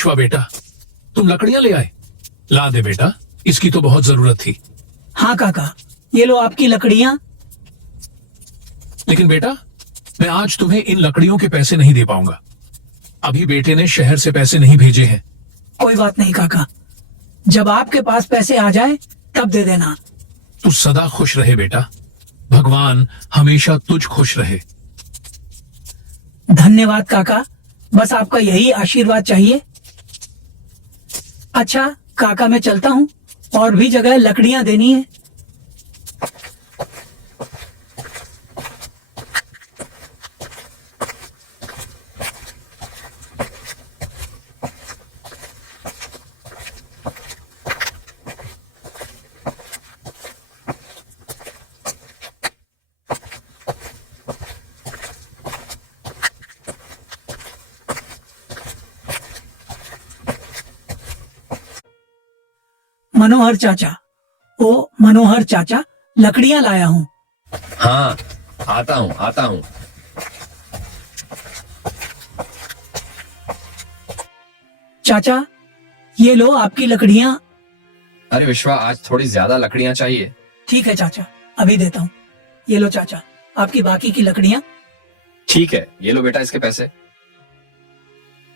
विश्वा बेटा, तुम लकड़ियां ले आए? ला दे बेटा, इसकी तो बहुत जरूरत थी। हाँ काका, ये लो आपकी लकड़ियाँ। लेकिन बेटा, मैं आज तुम्हें इन लकड़ियों के पैसे नहीं दे पाऊंगा। अभी बेटे ने शहर से पैसे नहीं भेजे हैं। कोई बात नहीं काका, जब आपके पास पैसे आ जाए तब दे देना। तू सदा खुश रहे बेटा, भगवान हमेशा तुझ खुश रहे। धन्यवाद काका, बस आपका यही आशीर्वाद चाहिए। अच्छा काका, मैं चलता हूँ, और भी जगह लकड़ियाँ देनी है। मनोहर चाचा, ओ मनोहर चाचा, लकड़ियाँ लाया हूँ। हाँ, आता हूँ आता हूँ। चाचा, ये लो आपकी लकड़ियाँ। अरे विश्वा, आज थोड़ी ज्यादा लकड़ियाँ चाहिए। ठीक है चाचा, अभी देता हूँ। ये लो चाचा, आपकी बाकी की लकड़ियाँ। ठीक है, ये लो बेटा इसके पैसे।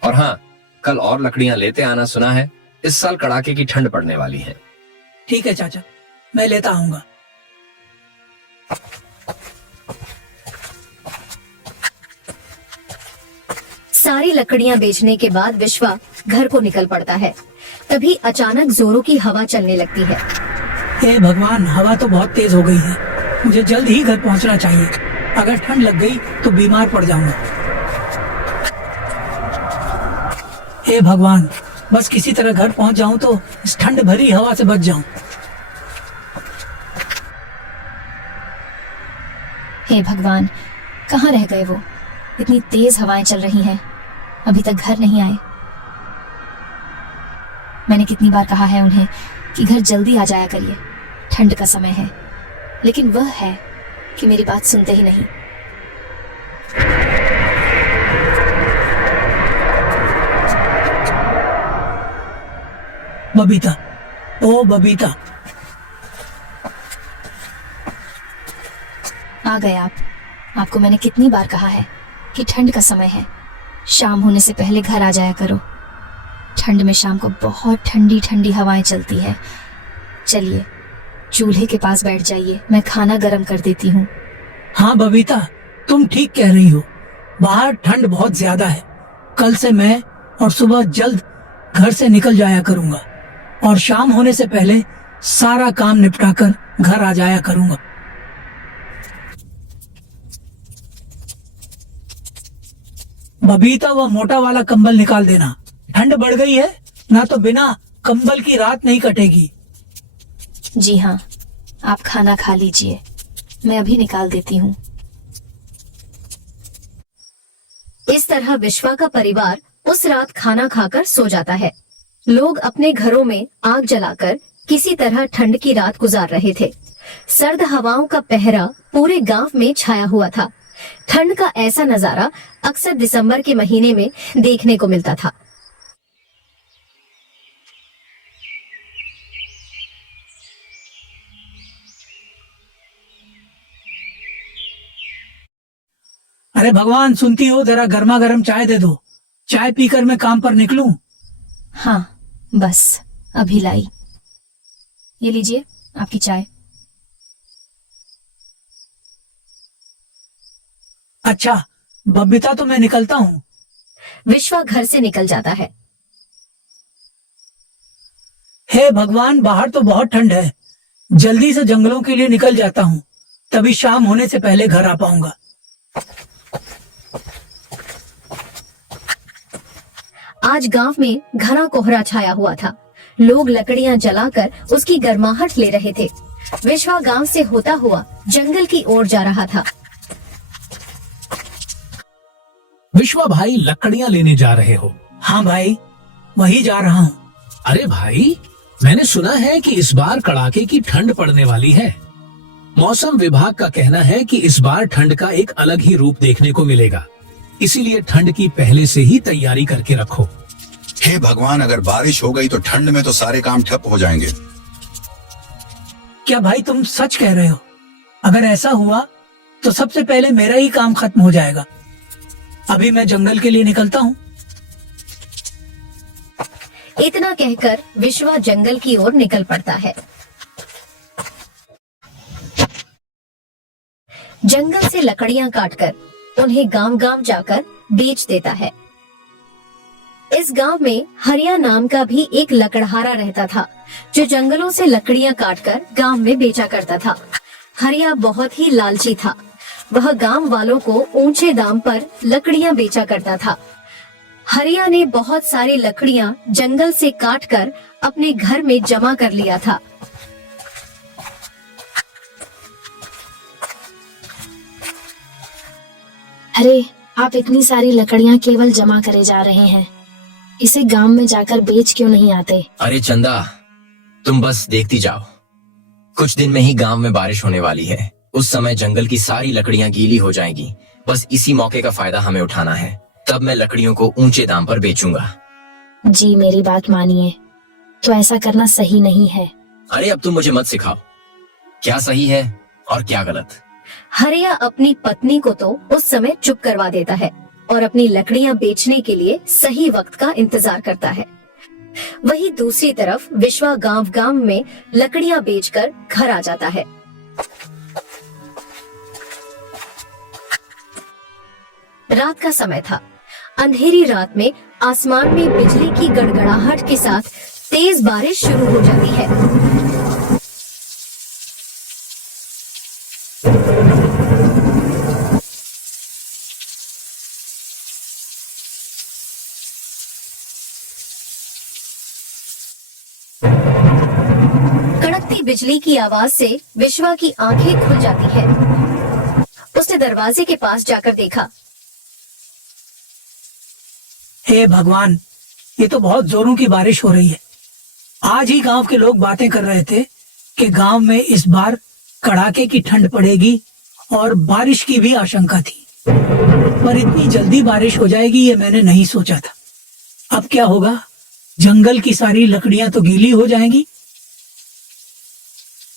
और हाँ, कल और लकड़ियाँ लेते आना, सुना है इस साल कड़ाके की ठंड पड़ने वाली है। ठीक है चाचा, मैं लेता आऊंगा। सारी लकड़ियां बेचने के बाद विश्वा घर को निकल पड़ता है। तभी अचानक जोरों की हवा चलने लगती है। हे भगवान, हवा तो बहुत तेज हो गई है। मुझे जल्द ही घर पहुंचना चाहिए। अगर ठंड लग गई तो बीमार पड़ जाऊंगा। हे भगवान, बस किसी तरह घर पहुंच जाऊं तो इस ठंड भरी हवा से बच जाऊं। हे भगवान, कहाँ रह गए वो? इतनी तेज हवाएं चल रही हैं, अभी तक घर नहीं आए। मैंने कितनी बार कहा है उन्हें कि घर जल्दी आ जाया करिए, ठंड का समय है, लेकिन वह है कि मेरी बात सुनते ही नहीं। बबीता, ओ बबीता, आ गए आप। आपको मैंने कितनी बार कहा है कि ठंड का समय है, शाम होने से पहले घर आ जाया करो। ठंड में शाम को बहुत ठंडी ठंडी हवाएं चलती है। चलिए चूल्हे के पास बैठ जाइए, मैं खाना गर्म कर देती हूँ। हाँ बबीता, तुम ठीक कह रही हो। बाहर ठंड बहुत ज्यादा है। कल से मैं और सुबह जल्द घर से निकल जाया करूंगा और शाम होने से पहले सारा काम निपटाकर घर आ जाया करूंगा। बबीता, वो मोटा वाला कंबल निकाल देना। ठंड बढ़ गई है ना, तो बिना कंबल की रात नहीं कटेगी। जी हाँ, आप खाना खा लीजिए, मैं अभी निकाल देती हूँ। इस तरह विश्वा का परिवार उस रात खाना खाकर सो जाता है। लोग अपने घरों में आग जलाकर किसी तरह ठंड की रात गुजार रहे थे। सर्द हवाओं का पहरा पूरे गांव में छाया हुआ था। ठंड का ऐसा नजारा अक्सर दिसंबर के महीने में देखने को मिलता था। अरे भगवान, सुनती हो? जरा गर्मा गर्म चाय दे दो। चाय पीकर मैं काम पर निकलूं। हाँ बस अभी लाई। ये लीजिए आपकी चाय। अच्छा बबीता, तो मैं निकलता हूँ। विश्वा घर से निकल जाता है। हे भगवान, बाहर तो बहुत ठंड है। जल्दी से जंगलों के लिए निकल जाता हूँ, तभी शाम होने से पहले घर आ पाऊंगा। आज गांव में घना कोहरा छाया हुआ था। लोग लकड़ियां जलाकर उसकी गर्माहट ले रहे थे। विश्वा गांव से होता हुआ जंगल की ओर जा रहा था। विश्वा भाई, लकड़ियां लेने जा रहे हो? हाँ भाई, वही जा रहा हूँ। अरे भाई, मैंने सुना है कि इस बार कड़ाके की ठंड पड़ने वाली है। मौसम विभाग का कहना है कि इस बार ठंड का एक अलग ही रूप देखने को मिलेगा, इसीलिए ठंड की पहले से ही तैयारी करके रखो। हे भगवान, अगर बारिश हो गई तो ठंड में तो सारे काम ठप हो जाएंगे। क्या भाई तुम सच कह रहे हो? अगर ऐसा हुआ तो सबसे पहले मेरा ही काम खत्म हो जाएगा। अभी मैं जंगल के लिए निकलता हूँ। इतना कहकर विश्वा जंगल की ओर निकल पड़ता है। जंगल से लकड़ियां काटकर उन्हें गांव-गांव जाकर बेच देता है। इस गांव में हरिया नाम का भी एक लकड़हारा रहता था, जो जंगलों से लकड़ियां काटकर गांव में बेचा करता था। हरिया बहुत ही लालची था। वह गांव वालों को ऊंचे दाम पर लकड़ियां बेचा करता था। हरिया ने बहुत सारी लकड़ियां जंगल से काटकर अपने घर में जमा कर लिया था। अरे, आप इतनी सारी लकड़ियां केवल जमा करे जा रहे हैं, इसे गांव में जाकर बेच क्यों नहीं आते? अरे चंदा, तुम बस देखती जाओ। कुछ दिन में ही गांव में बारिश होने वाली है। उस समय जंगल की सारी लकड़ियां गीली हो जाएंगी। बस इसी मौके का फायदा हमें उठाना है। तब मैं लकड़ियों को ऊंचे दाम पर बेचूंगा। जी, मेरी बात मानिए, तो ऐसा करना सही नहीं है। अरे अब तुम मुझे मत सिखाओ क्या सही है और क्या गलत। हरिया अपनी पत्नी को तो उस समय चुप करवा देता है और अपनी लकड़ियां बेचने के लिए सही वक्त का इंतजार करता है। वहीं दूसरी तरफ विश्वा गांव-गांव में लकड़ियां बेचकर घर आ जाता है। रात का समय था। अंधेरी रात में आसमान में बिजली की गड़गड़ाहट के साथ तेज बारिश शुरू हो जाती है। कड़कती बिजली की आवाज से विश्वा की आंखें खुल जाती है। उसने दरवाजे के पास जाकर देखा। हे भगवान, ये तो बहुत जोरों की बारिश हो रही है। आज ही गांव के लोग बातें कर रहे थे कि गांव में इस बार कड़ाके की ठंड पड़ेगी और बारिश की भी आशंका थी, पर इतनी जल्दी बारिश हो जाएगी ये मैंने नहीं सोचा था। अब क्या होगा? जंगल की सारी लकड़ियां तो गीली हो जाएंगी।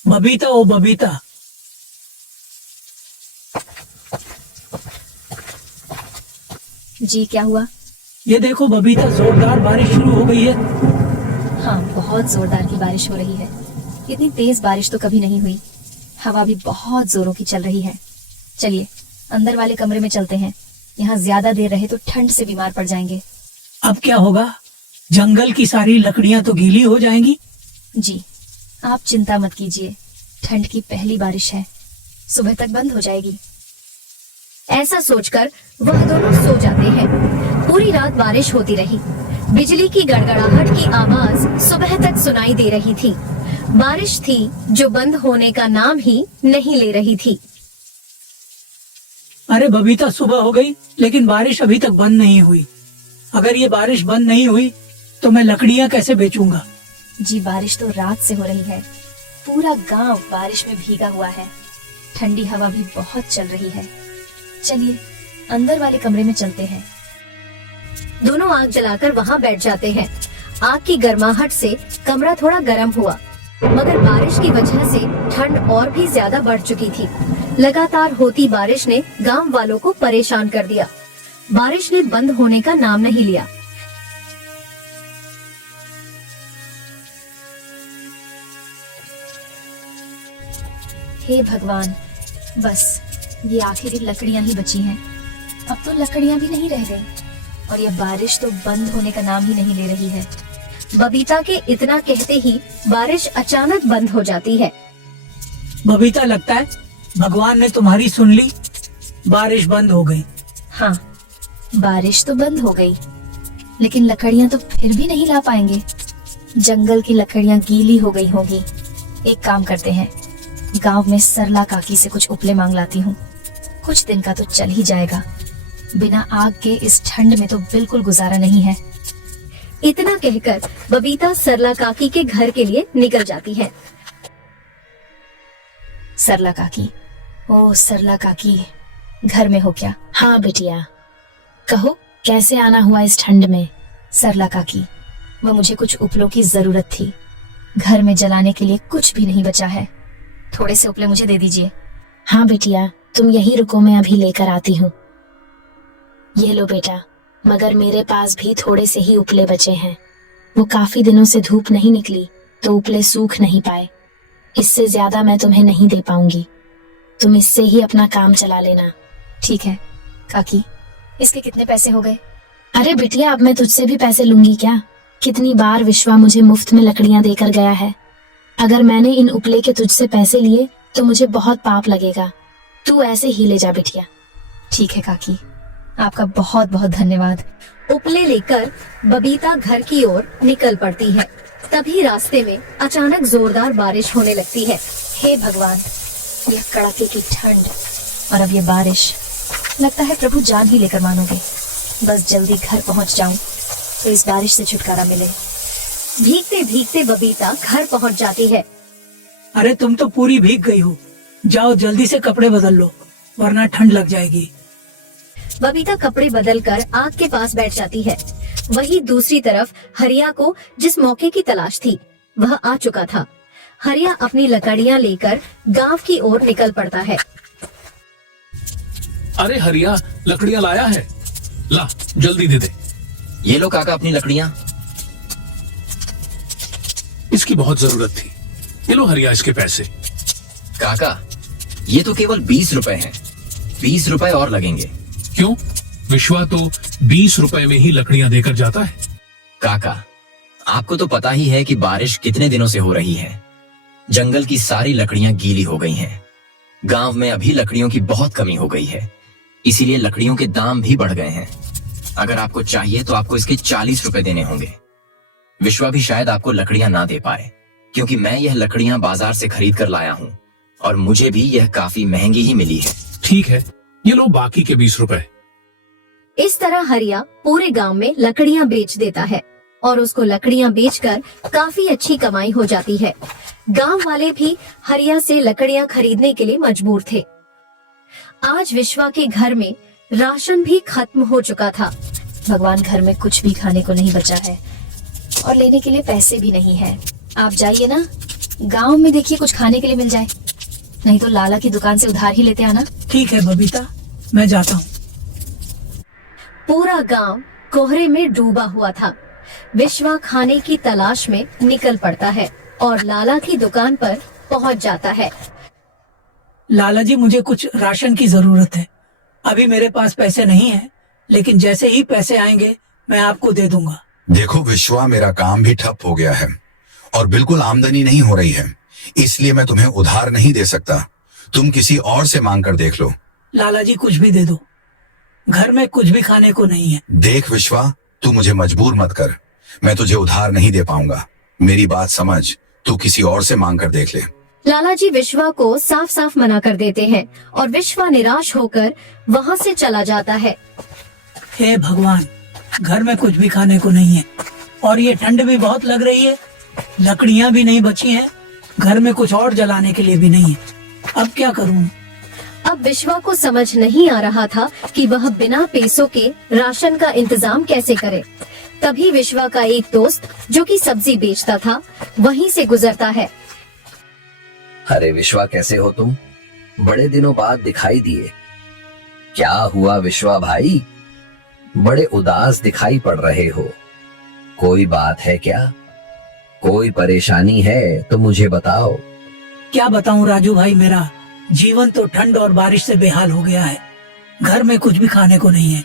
बबीता, ओ बबीता, जी, क्या हुआ? ये देखो बबीता, जोरदार बारिश शुरू हो गई है। हाँ, बहुत जोरदार की बारिश हो रही है। इतनी तेज बारिश तो कभी नहीं हुई। हवा भी बहुत जोरों की चल रही है। चलिए अंदर वाले कमरे में चलते हैं। यहाँ ज्यादा देर रहे तो ठंड से बीमार पड़ जाएंगे। अब क्या होगा? जंगल की सारी लकड़ियां तो गीली हो जाएंगी। जी, आप चिंता मत कीजिए, ठंड की पहली बारिश है, सुबह तक बंद हो जाएगी। ऐसा सोचकर वह दोनों सो जाते हैं। पूरी रात बारिश होती रही। बिजली की गड़गड़ाहट की आवाज सुबह तक सुनाई दे रही थी। बारिश थी जो बंद होने का नाम ही नहीं ले रही थी। अरे बबीता, सुबह हो गई लेकिन बारिश अभी तक बंद नहीं हुई। अगर ये बारिश बंद नहीं हुई तो मैं लकड़ियां कैसे बेचूंगा? जी, बारिश तो रात से हो रही है। पूरा गांव बारिश में भीगा हुआ है। ठंडी हवा भी बहुत चल रही है। चलिए अंदर वाले कमरे में चलते हैं। दोनों आग जलाकर वहाँ बैठ जाते हैं। आग की गर्माहट से कमरा थोड़ा गर्म हुआ, मगर बारिश की वजह से ठंड और भी ज्यादा बढ़ चुकी थी। लगातार होती बारिश ने गांव वालों को परेशान कर दिया। बारिश ने बंद होने का नाम नहीं लिया। हे भगवान, बस ये आखिरी लकड़ियां ही बची हैं। अब तो लकड़ियां भी नहीं रह गई और ये बारिश तो बंद होने का नाम ही नहीं ले रही है। बबीता के इतना कहते ही बारिश अचानक बंद हो जाती है। बबीता, लगता है भगवान ने तुम्हारी सुन ली। बारिश बंद हो गई। हाँ, बारिश तो बंद हो गई, लेकिन लकड़ियां तो फिर भी नहीं ला पाएंगे। जंगल की लकड़ियां गीली हो गई होंगी। एक काम करते हैं, गांव में सरला काकी से कुछ उपले मांग लाती हूँ। कुछ दिन का तो चल ही जाएगा। बिना आग के इस ठंड में तो बिल्कुल गुजारा नहीं है। इतना कहकर बबीता सरला काकी के घर के लिए निकल जाती है। सरला काकी, ओ सरला काकी, घर में हो क्या? हाँ बिटिया, कहो कैसे आना हुआ इस ठंड में? सरला काकी, वो मुझे कुछ उपलों की जरूरत थी। घर में जलाने के लिए कुछ भी नहीं बचा है। थोड़े से उपले मुझे दे दीजिए। हाँ बिटिया, तुम यहीं रुको, मैं अभी लेकर आती हूँ। ये लो बेटा, मगर मेरे पास भी थोड़े से ही उपले बचे हैं। वो काफी दिनों से धूप नहीं निकली तो उपले सूख नहीं पाए। इससे ज्यादा मैं तुम्हें नहीं दे पाऊंगी। तुम इससे ही अपना काम चला लेना। ठीक है काकी, इसके कितने पैसे हो गए? अरे बिटिया, अब मैं तुझसे भी पैसे लूंगी क्या? कितनी बार विश्वा मुझे मुफ्त में लकड़ियां देकर गया है। अगर मैंने इन उपले के तुझसे पैसे लिए तो मुझे बहुत पाप लगेगा। तू ऐसे ही ले जा बिटिया। ठीक है काकी, आपका बहुत बहुत धन्यवाद। उपले लेकर बबीता घर की ओर निकल पड़ती है। तभी रास्ते में अचानक जोरदार बारिश होने लगती है। हे भगवान, यह कड़ाके की ठंड और अब ये बारिश, लगता है प्रभु जान ही लेकर मानोगे। बस जल्दी घर पहुंच जाऊं तो इस बारिश से छुटकारा मिले। भीगते भीगते बबीता घर पहुंच जाती है। अरे तुम तो पूरी भीग गई हो। जाओ जल्दी से कपड़े बदल लो, वरना ठंड लग जाएगी। बबीता कपड़े बदलकर आग के पास बैठ जाती है। वहीं दूसरी तरफ हरिया को जिस मौके की तलाश थी वह आ चुका था। हरिया अपनी लकड़ियां लेकर गांव की ओर निकल पड़ता है। अरे हरिया, लकड़ियां लाया है? ला, जल्दी दे दे। ये लो काका अपनी लकड़ियां। इसकी बहुत जरूरत थी। ये लो हरिया, इसके पैसे। काका, ये तो केवल 20 रुपए हैं। 20 रुपए और लगेंगे। क्यों? विश्वा तो 20 रुपए में ही लकड़ियां देकर जाता है। काका, आपको तो पता ही है कि बारिश कितने दिनों से हो रही है। जंगल की सारी लकड़ियां गीली हो गई हैं। गांव में अभी लकड़ियों की बहुत कमी हो गई है, इसीलिए लकड़ियों के दाम भी बढ़ गए हैं। अगर आपको चाहिए तो आपको इसके 40 रुपए देने होंगे। विश्वा भी शायद आपको लकड़ियां ना दे पाए, क्योंकि मैं यह लकड़ियां बाजार से खरीद कर लाया हूँ और मुझे भी यह काफी महंगी ही मिली है। ठीक है, ये लो बाकी के 20 रुपए। इस तरह हरिया पूरे गांव में लकड़ियां बेच देता है और उसको लकड़ियां बेचकर काफी अच्छी कमाई हो जाती है। गांव वाले भी हरिया से लकड़ियां खरीदने के लिए मजबूर थे। आज विश्वा के घर में राशन भी खत्म हो चुका था। भगवान, घर में कुछ भी खाने को नहीं बचा है और लेने के लिए पैसे भी नहीं है। आप जाइए ना, गांव में देखिए कुछ खाने के लिए मिल जाए, नहीं तो लाला की दुकान से उधार ही लेते आना। ठीक है बबीता, मैं जाता हूँ। पूरा गांव कोहरे में डूबा हुआ था। विश्वा खाने की तलाश में निकल पड़ता है और लाला की दुकान पर पहुंच जाता है। लाला जी, मुझे कुछ राशन की जरूरत है। अभी मेरे पास पैसे नहीं है, लेकिन जैसे ही पैसे आएंगे मैं आपको दे दूंगा। देखो विश्वा, मेरा काम भी ठप हो गया है और बिल्कुल आमदनी नहीं हो रही है, इसलिए मैं तुम्हें उधार नहीं दे सकता। तुम किसी और से मांग कर देख लो। लाला जी, कुछ भी दे दो, घर में कुछ भी खाने को नहीं है। देख विश्वा, तू मुझे मजबूर मत कर। मैं तुझे उधार नहीं दे पाऊंगा। मेरी बात समझ, तू किसी और से मांग कर देख ले। लाला जी विश्वा को साफ साफ मना कर देते हैं और विश्वा निराश होकर वहाँ से चला जाता है। हे भगवान, घर में कुछ भी खाने को नहीं है और ये ठंड भी बहुत लग रही है। लकड़ियाँ भी नहीं बची हैं, घर में कुछ और जलाने के लिए भी नहीं है। अब क्या करूँ? अब विश्वा को समझ नहीं आ रहा था कि वह बिना पैसों के राशन का इंतजाम कैसे करे। तभी विश्वा का एक दोस्त जो कि सब्जी बेचता था वहीं से गुजरता है। अरे विश्वा, कैसे हो तुम? बड़े दिनों बाद दिखाई दिए। क्या हुआ विश्वा भाई? बड़े उदास दिखाई पड़ रहे हो। कोई बात है क्या? कोई परेशानी है तो मुझे बताओ। क्या बताऊं राजू भाई, मेरा जीवन तो ठंड और बारिश से बेहाल हो गया है। घर में कुछ भी खाने को नहीं है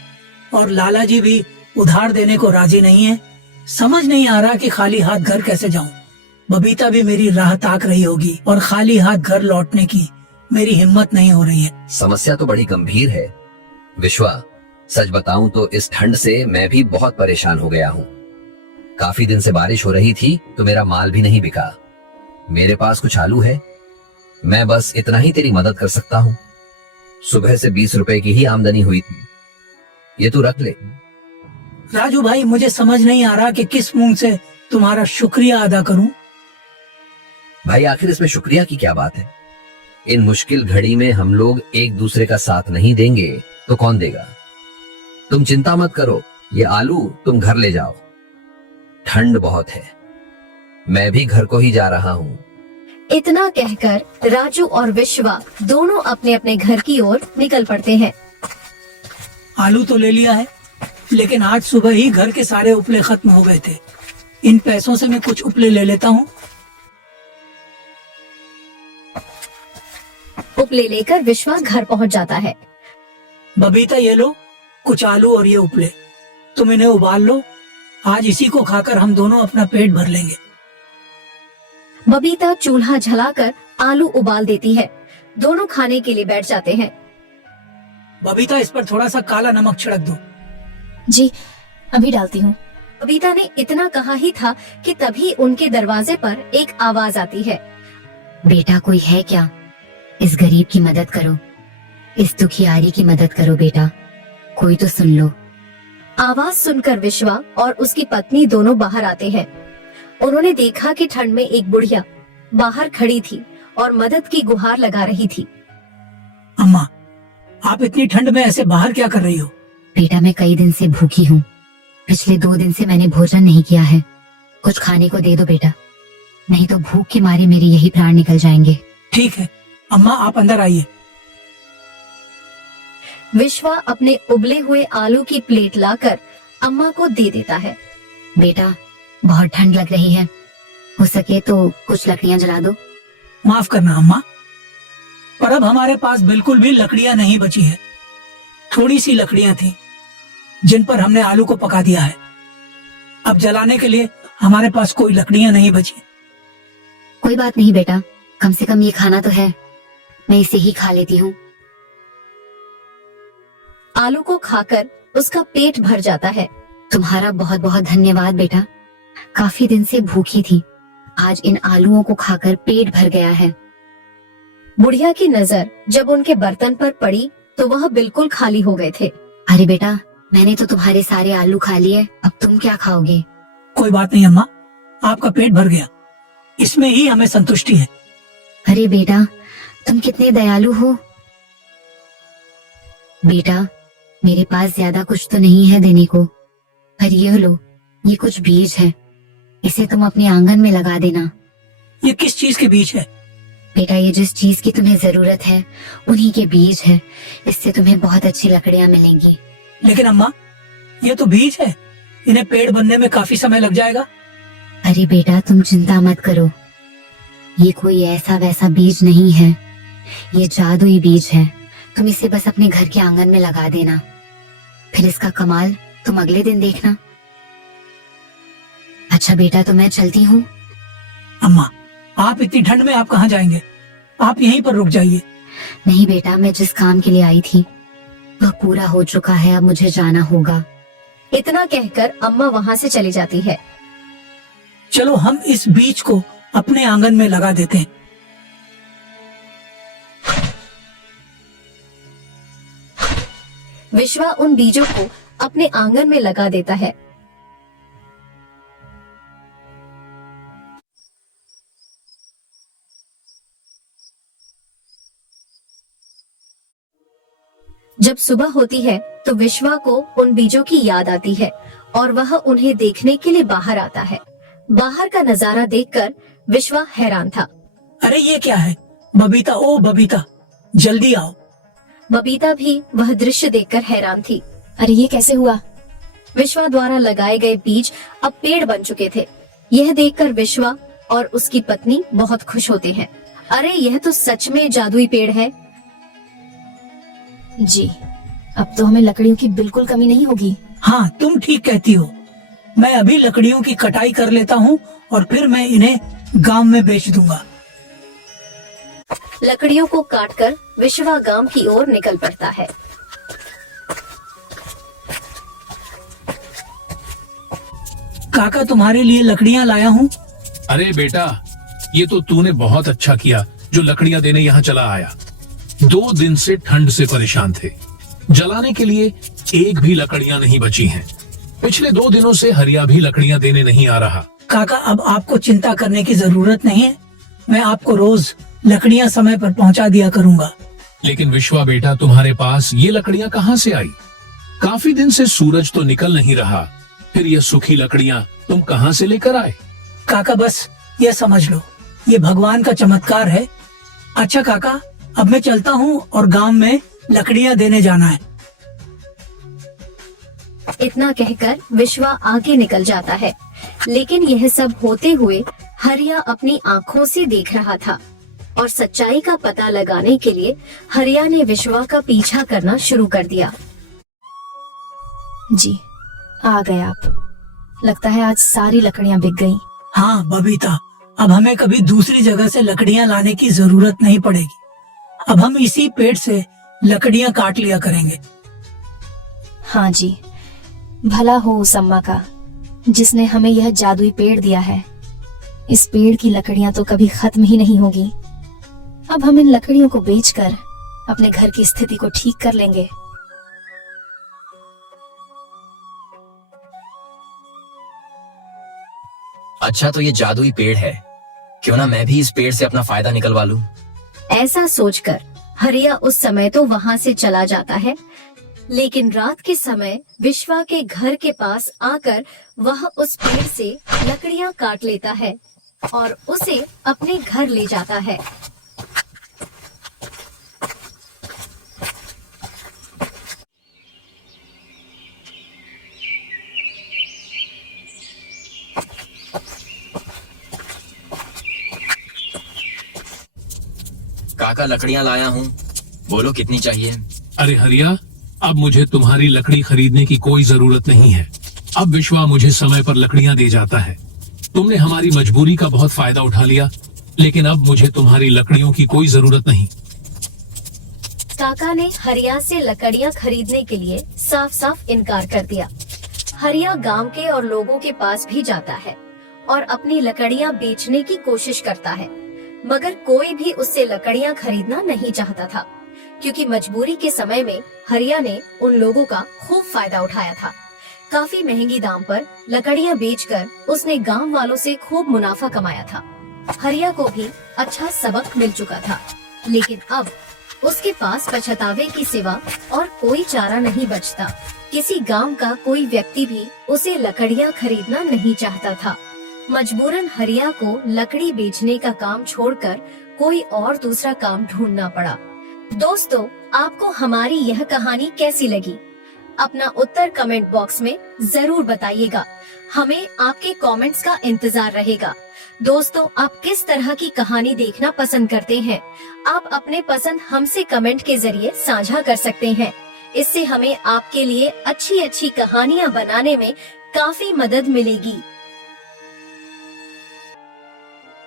और लाला जी भी उधार देने को राजी नहीं है। समझ नहीं आ रहा कि खाली हाथ घर कैसे जाऊं। बबीता भी मेरी राह ताक रही होगी और खाली हाथ घर लौटने की मेरी हिम्मत नहीं हो रही है। समस्या तो बड़ी गंभीर है विश्वा। सच बताऊं तो इस ठंड से मैं भी बहुत परेशान हो गया हूँ। काफी दिन से बारिश हो रही थी तो मेरा माल भी नहीं बिका। मेरे पास कुछ आलू है, मैं बस इतना ही तेरी मदद कर सकता हूँ। सुबह से 20 रुपए की ही आमदनी हुई थी, ये तू रख ले। राजू भाई, मुझे समझ नहीं आ रहा कि किस मुंह से तुम्हारा शुक्रिया अदा करूं। भाई आखिर इसमें शुक्रिया की क्या बात है? इन मुश्किल घड़ी में हम लोग एक दूसरे का साथ नहीं देंगे तो कौन देगा? तुम चिंता मत करो, ये आलू तुम घर ले जाओ। ठंड बहुत है। मैं भी घर को ही जा रहा हूँ। इतना कहकर राजू और विश्वा दोनों अपने अपने घर की ओर निकल पड़ते हैं। आलू तो ले लिया है, लेकिन आज सुबह ही घर के सारे उपले खत्म हो गए थे। इन पैसों से मैं कुछ उपले ले लेता हूँ। उपले लेकर विश्वा घर पहुंच जाता है। बबीता, ये लो कुछ आलू और ये उपले, तुम इन्हें उबाल लो। आज इसी को खाकर हम दोनों अपना पेट भर लेंगे। बबीता चूल्हा जलाकर आलू उबाल देती है। दोनों खाने के लिए बैठ जाते हैं। बबीता, इस पर थोड़ा सा काला नमक छिड़क दो। जी, अभी डालती हूँ। बबीता ने इतना कहा ही था कि तभी उनके दरवाजे पर एक आवाज आती है। बेटा, कोई है क्या? इस गरीब की मदद करो, इस दुखियारी की मदद करो बेटा, कोई तो सुन लो। आवाज सुनकर विश्वा और उसकी पत्नी दोनों बाहर आते हैं। उन्होंने देखा कि ठंड में एक बुढ़िया बाहर खड़ी थी और मदद की गुहार लगा रही थी। अम्मा, आप इतनी ठंड में ऐसे बाहर क्या कर रही हो? बेटा, मैं कई दिन से भूखी हूँ। पिछले 2 दिन से मैंने भोजन नहीं किया है। कुछ खाने को दे दो बेटा, नहीं तो भूख के मारे मेरे यही प्राण निकल जाएंगे। ठीक है अम्मा, आप अंदर आइए। विश्वा अपने उबले हुए आलू की प्लेट लाकर अम्मा को दे देता है। बेटा, बहुत ठंड लग रही है, हो सके तो कुछ लकड़ियां जला दो। माफ करना अम्मा, पर अब हमारे पास बिल्कुल भी लकड़ियां नहीं बची है। थोड़ी सी लकड़ियां थी जिन पर हमने आलू को पका दिया है। अब जलाने के लिए हमारे पास कोई लकड़ियां नहीं बची। कोई बात नहीं बेटा, कम से कम ये खाना तो है, मैं इसे ही खा लेती हूँ। आलू को खाकर उसका पेट भर जाता है। तुम्हारा बहुत बहुत धन्यवाद बेटा, काफी दिन से भूखी थी, आज इन आलूओं को खाकर पेट भर गया है। बुढ़िया की नजर जब उनके बर्तन पर पड़ी तो वह बिल्कुल खाली हो गए थे। अरे बेटा, मैंने तो तुम्हारे सारे आलू खा लिए, अब तुम क्या खाओगे? कोई बात नहीं अम्मा, आपका पेट भर गया, इसमें ही हमें संतुष्टि है। अरे बेटा, तुम कितने दयालु हो। बेटा, मेरे पास ज्यादा कुछ तो नहीं है देने को, पर ये लो, ये कुछ बीज है, इसे तुम अपने आंगन में लगा देना। ये किस चीज के बीज है? बेटा, ये जिस चीज की तुम्हें जरूरत है उन्हीं के बीज है, इससे तुम्हें बहुत अच्छी लकड़ियां मिलेंगी। लेकिन अम्मा, ये तो बीज है, इन्हें पेड़ बनने में काफी समय लग जाएगा। अरे बेटा, तुम चिंता मत करो, ये कोई ऐसा वैसा बीज नहीं है, ये जादुई बीज है। तुम इसे बस अपने घर के आंगन में लगा देना, फिर इसका कमाल तुम अगले दिन देखना। अच्छा बेटा, तो मैं चलती हूँ। अम्मा, आप इतनी ठंड में आप कहाँ जाएंगे? आप यहीं पर रुक जाइए। नहीं बेटा, मैं जिस काम के लिए आई थी वह पूरा हो चुका है, अब मुझे जाना होगा। इतना कहकर अम्मा वहाँ से चली जाती है। चलो हम इस बीज को अपने आंगन में लगा देते हैं। विश्वा उन बीजों को अपने आंगन में लगा देता है। जब सुबह होती है तो विश्वा को उन बीजों की याद आती है और वह उन्हें देखने के लिए बाहर आता है। बाहर का नजारा देखकर विश्वा हैरान था। अरे ये क्या है? बबीता, ओ बबीता, जल्दी आओ। बबीता भी वह दृश्य देखकर हैरान थी। अरे ये कैसे हुआ? विश्वा द्वारा लगाए गए बीज अब पेड़ बन चुके थे। यह देखकर विश्वा और उसकी पत्नी बहुत खुश होते हैं। अरे यह तो सच में जादुई पेड़ है। जी, अब तो हमें लकड़ियों की बिल्कुल कमी नहीं होगी। हाँ, तुम ठीक कहती हो। मैं अभी लकड़ियों की कटाई कर लेता हूँ और फिर मैं इन्हें गांव में बेच दूंगा। लकड़ियों को काटकर विश्वा गांव की ओर निकल पड़ता है। काका, तुम्हारे लिए लकड़ियाँ लाया हूँ। अरे बेटा, ये तो तूने बहुत अच्छा किया जो लकड़ियां देने यहाँ चला आया। 2 दिन से ठंड से परेशान थे, जलाने के लिए एक भी लकड़ियां नहीं बची हैं। पिछले 2 दिनों से हरिया भी लकड़ियां देने नहीं आ रहा। काका, अब आपको चिंता करने की जरूरत नहीं है, मैं आपको रोज लकड़ियाँ समय पर पहुँचा दिया करूँगा। लेकिन विश्वा बेटा, तुम्हारे पास ये लकड़ियां कहाँ से आई? काफी दिन से सूरज तो निकल नहीं रहा फिर ये सूखी लकड़ियां तुम कहाँ से लेकर आए? काका बस ये समझ लो, ये भगवान का चमत्कार है। अच्छा काका, अब मैं चलता हूँ और गांव में लकड़ियाँ देने जाना है। इतना कहकर विश्वा आगे निकल जाता है, लेकिन यह सब होते हुए हरिया अपनी आँखों से देख रहा था और सच्चाई का पता लगाने के लिए हरिया ने विश्वा का पीछा करना शुरू कर दिया। जी, आ गए आप। लगता है आज सारी लकड़ियां बिक गईं। हाँ बबीता, अब हमें कभी दूसरी जगह से लकड़ियाँ लाने की जरूरत नहीं पड़ेगी। अब हम इसी पेड़ से लकड़ियाँ काट लिया करेंगे। हाँ जी, भला हो उस अम्मा का जिसने हमें यह जादुई पेड़ दिया है। इस पेड़ की लकड़ियां तो कभी खत्म ही नहीं होगी। अब हम इन लकड़ियों को बेचकर अपने घर की स्थिति को ठीक कर लेंगे। अच्छा, तो ये जादुई पेड़ है, क्यों ना मैं भी इस पेड़ से अपना फायदा निकलवा लूं। ऐसा सोचकर हरिया उस समय तो वहाँ से चला जाता है, लेकिन रात के समय विश्वा के घर के पास आकर वह उस पेड़ से लकड़ियाँ काट लेता है और उसे अपने घर ले जाता है। काका, लकड़ियां लाया हूँ, बोलो कितनी चाहिए। अरे हरिया, अब मुझे तुम्हारी लकड़ी खरीदने की कोई जरूरत नहीं है। अब विश्वा मुझे समय पर लकड़ियां दे जाता है। तुमने हमारी मजबूरी का बहुत फायदा उठा लिया, लेकिन अब मुझे तुम्हारी लकड़ियों की कोई जरूरत नहीं। काका ने हरिया से लकड़ियाँ खरीदने के लिए साफ साफ इनकार कर दिया। हरिया गांव के और लोगों के पास भी जाता है और अपनी लकड़ियाँ बेचने की कोशिश करता है, मगर कोई भी उससे लकड़ियाँ खरीदना नहीं चाहता था, क्योंकि मजबूरी के समय में हरिया ने उन लोगों का खूब फायदा उठाया था। काफी महंगी दाम पर लकड़ियाँ बेचकर उसने गांव वालों से खूब मुनाफा कमाया था। हरिया को भी अच्छा सबक मिल चुका था, लेकिन अब उसके पास पछतावे की सिवा और कोई चारा नहीं बचता। किसी गांव का कोई व्यक्ति भी उसे लकड़ियाँ खरीदना नहीं चाहता था। मजबूरन हरिया को लकड़ी बेचने का काम छोड़कर कोई और दूसरा काम ढूंढना पड़ा। दोस्तों, आपको हमारी यह कहानी कैसी लगी? अपना उत्तर कमेंट बॉक्स में जरूर बताइएगा। हमें आपके कमेंट्स का इंतजार रहेगा। दोस्तों, आप किस तरह की कहानी देखना पसंद करते हैं? आप अपने पसंद हमसे कमेंट के जरिए साझा कर सकते हैं। इससे हमें आपके लिए अच्छी अच्छी कहानियाँ बनाने में काफी मदद मिलेगी।